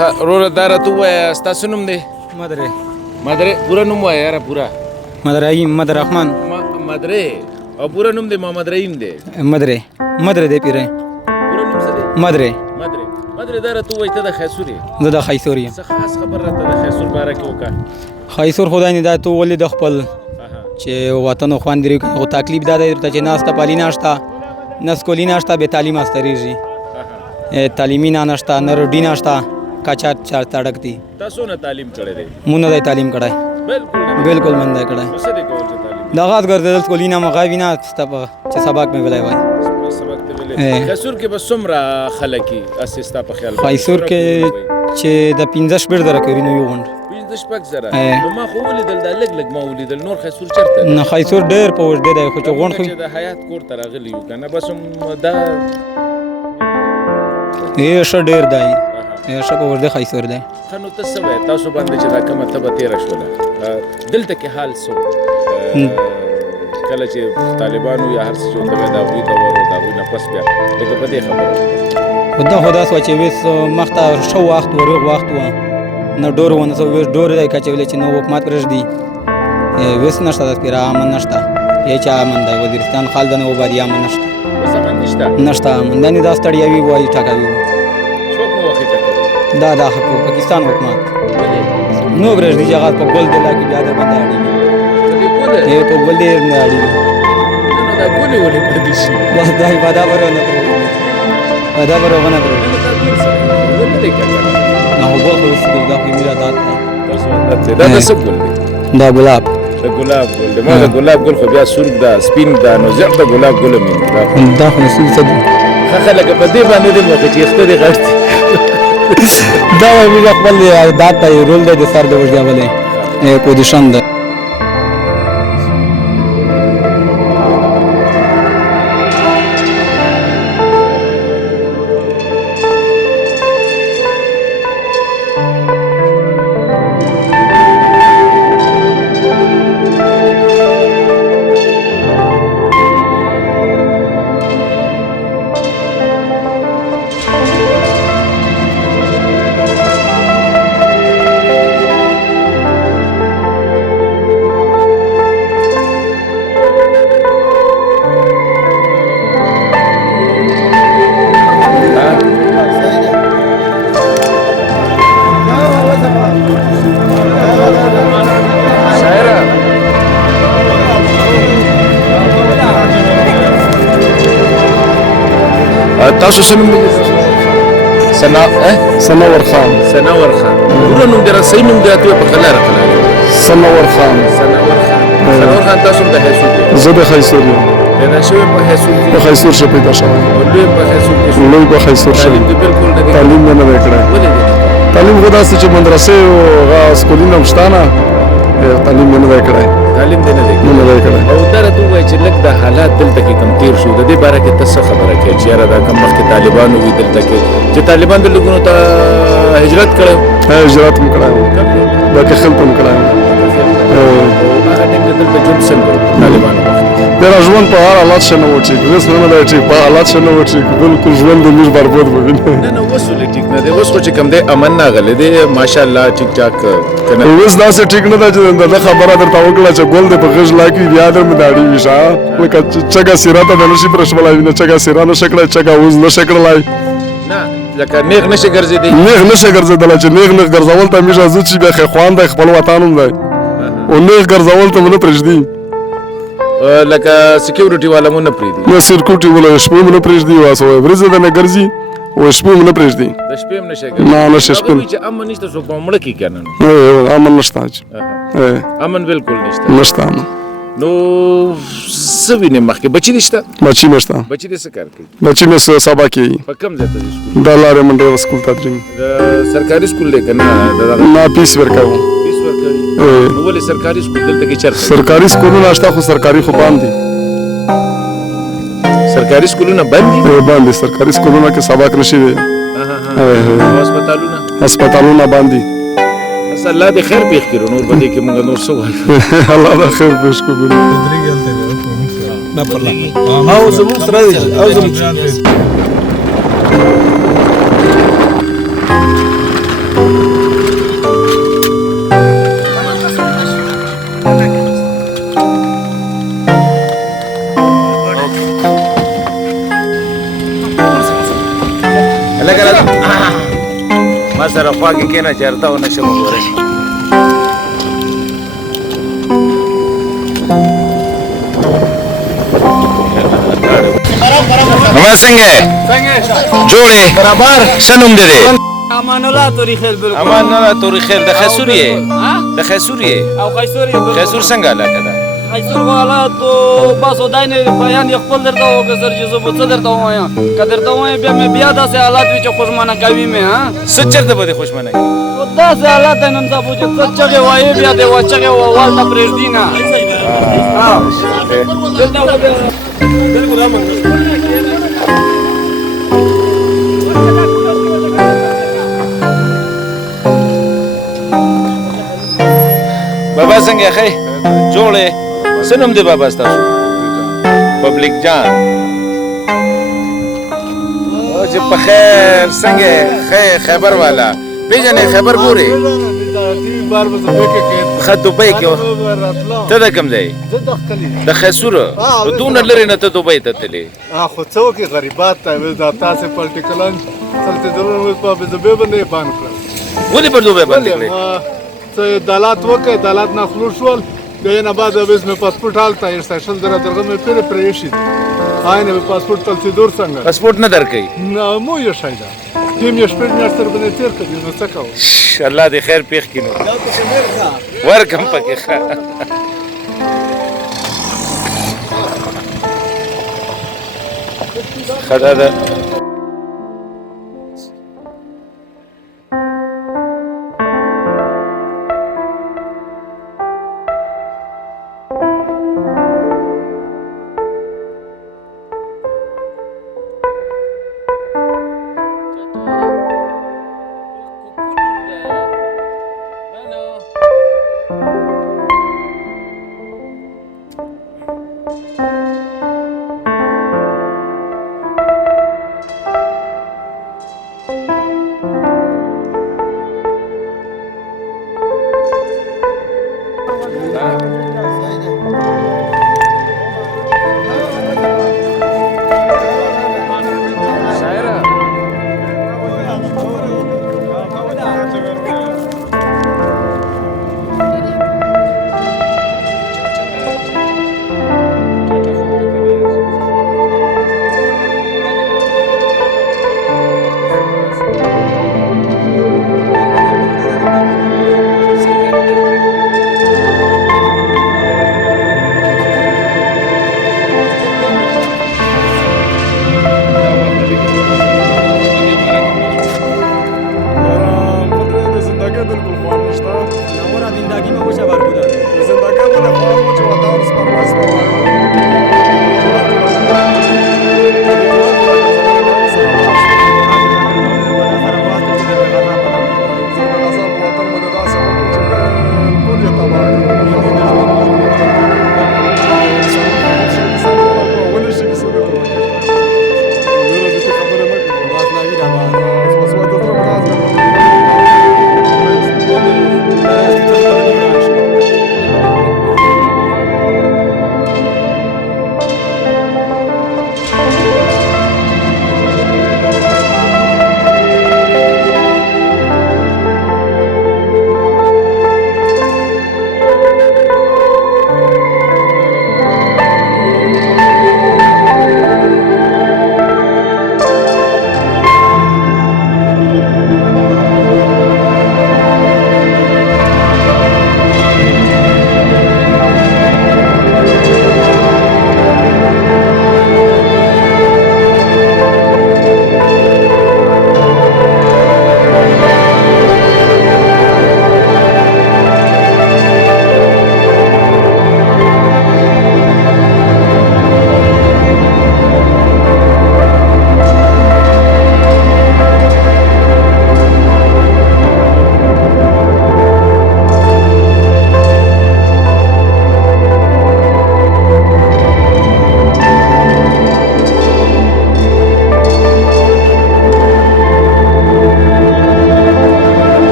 روره داره تو وایه ستاسو نوم دی مدرې پوره نوم وایه یاره پوره مدر رحمان مدرې او پوره نوم دی محمد رحیم دی مدر دی پیره پوره نوم څه دی مدرې داره تو وایه ته د خیسور یې زه د خیسور یم څه خاص خبر راته د خیسور باره کې وکړه خیسور خدای نه دا تو ولې د خپل چې وطن خو خوندري او تکلیف دا دی چې ناسته پالی ناشته نسکولی ناشته به تعلیم استریږي تعلیمی ناشته نه روډی ناشته کچا چار تړک دي تاسو نه تعلیم کړی دی مونږ نه تعلیم کړای بالکل من نه کړای څه دی کول چې تعلیم دا غاز ګرځول سکولی نه مغاوی نه چې سبق مې ولای وای سبق ته ولې خیسور کې بس څومره خلکی اسستا په خیال خیسور کې چې د 15 شپږ زره کوي نو یو غونډ 15 شپږ زره نو ما خو ولیدل دا لګ ما ولیدل نور خیسور چرته نه خیسور ډېر په ور دی خو چې غونډ خو د حیات کور ته راغلی یو کنه بس دا یې ش ډېر دی یې ش په ور دی خیسور دی خنو ته څه وای تاسو باندې چې دا کومه تبه تیر شوله دلته کې حال سو کله چې طالبانو یا هر څه چې دا وی دا ورو دا وی نه پس بیا لکه په دې خبره خدا سوچې وس مخته شو وخت ورغ وخت و نه ډور ونه سو وس ډور دی کچې چې نو حکومت پرش دی وس نشته د پیرا امن نشته یې چا امن دی وزیرستان خالدنه وبادي امن نشته نشته امن دني دا ستړیا وی وای ټاکاوی څوک مو وخت دا پاکستان حکومت نو برش دی جگہ په ګول دی لاګي بیا در باندې اړي یې په ګول دی نه اړي نو دا ګولې ولې پدې شي بس دا ودا ورونه نه هو بل خو دا خو میرا دات دا څه ګول دی دا ګلاب ګل دی ما دا ګلاب ګل خو بیا سورګ دا سپین دا نو زړه دا ګلاب ګل مې دا خو نسل څه دی خلک په دې باندې د موقع چې اختیاري غړتي دا وی خپل داتا رول دی د سر د وژیا ولې پوزیشن ده تاسو سنوم دی سنور خان پورا نوم دی رسۍ نوم دی ته په خلاره سنور خان تاسو د خیسور دی زه د خیسور یم پیدا شوی په خیسور کې په خیسور شه پیدا شوی لوی په خیسور شه تعلیم نه وکړای تعلیم خو داسې چې مدرسې او غا سکولینه مشتانه تعلیم نه وکړای او درته وای چې لکه د حالات دلته کې کم تیر شو د دې باره کې تاسو خبره کوي چې را دا کم وخت طالبانو وی دلته کې چې طالبان د لګونو ته هجرت کړو هجرت وکړو دا کې خلک هم کړو هغه ټیم دلته جون څنګه طالبانو دا ژوند په هر حالت شنه و چې وس نه دی چې په حالات شنه و چې بالکل ژوند د موږ برباد وویني نه وسول ټیک نه دی اوس خو چې کم دی امن نه غلې دی ماشاءالله ټیک ټاک کنه اوس دا څه ټیک نه ده چې دا خبره درته وکړه چې ګول د په غږ لاګي بیا در مداړي وشا لکه چګه سیراته د نشي پرشملای نه چګه سیرانه شکړه چګه اوس نه شکړلای نه لکه نیغ نشه ګرځېدی نیغ نشه ګرځېدل چې نیغ ګرځول ته میشه زه چې به خوان د خپل وطن هم دی او نیغ ګرځول ته نه پرېږدي لکه سکیورټي والا مونږ نه پریږدي نو سکیورټي والا شپه مونږ نه پریږدي واسو ورځ د نه ګرځي او شپه مونږ نه پریږدي د شپې هم نشه ګرځي نه نشه شپه چې امن نشته سو په مړ کې کنه امن نشته امن بالکل نشته نو سوینه مخکې بچی نشته بچی نشته بچی دې څه کار کوي بچی مې سبا کوي په کوم ځای ته سکول د لارې منډه سکول ته دریم سرکاري سکول دی کنه نه پیس ورکاو نو ولې سرکاري سکول دلته کې چرته سرکاري سکولونه شته خو سرکاري خو باندې سرکاري سکولونه باندې سرکاري سکولونه کې سبق نشي وي هسپتالونه باندې الله دې خیر پېښ کړو نور باندې کې موږ نور څه وایو الله دې خیر پېښ کړو نه پرلا او زموږ سره او زموږ خوا کې کېنه چې ارته ونه شم وګورې ما څنګه جوړې برابر څه نوم دی امان الله توري خیر بالکل امان الله توري خیر د خیسور یې د خیسور یې او خیسور یې خیسور څنګه علاقه ده خیسور والا تو بس ودای نه بیان یې خپل درته وکړ سر چې زه به څه درته وایم که درته وایم بیا مې بیا داسې حالات وي چې خوشمنه کوي مې ها څه چېرته به دې خوشمنه کوي داسې حالات دی نن سبا چې څه چغې وایې بیا دې چغې ووال ته پرېږدي نه بابا څنګه ښه جوړې څه نوم دی بابا ستاسو پبلک جان او چې په خیر څنګه خیبر والا پیژنې خیبر ګورې ښه دوبۍ کې ته د کوم ځای د خیسور دونه لرې نه ته دوبۍ ته تلې خو څه وکړې غریبات ته دا تاسې پلټیکلان څلتېدلو په بېزبې باندې یې بند کړل ولې پر دوبۍ باندې کړې څه دالات وکړې دالات نه خلوص شول بیا نه بعد اوس مې پاسپورټ هلته ایسته شل زره درغه مې پرې ایښي دي آینه مې پاسپورټ تلتېدور څنګه پاسپورټ نه درکوي نه مو یې شی ده دې مې شپږ میاشتې ورباندې تېر کړي نو څه کوو الله دې خیر پېښ کړي نو ورکم پکې ښه ښه ده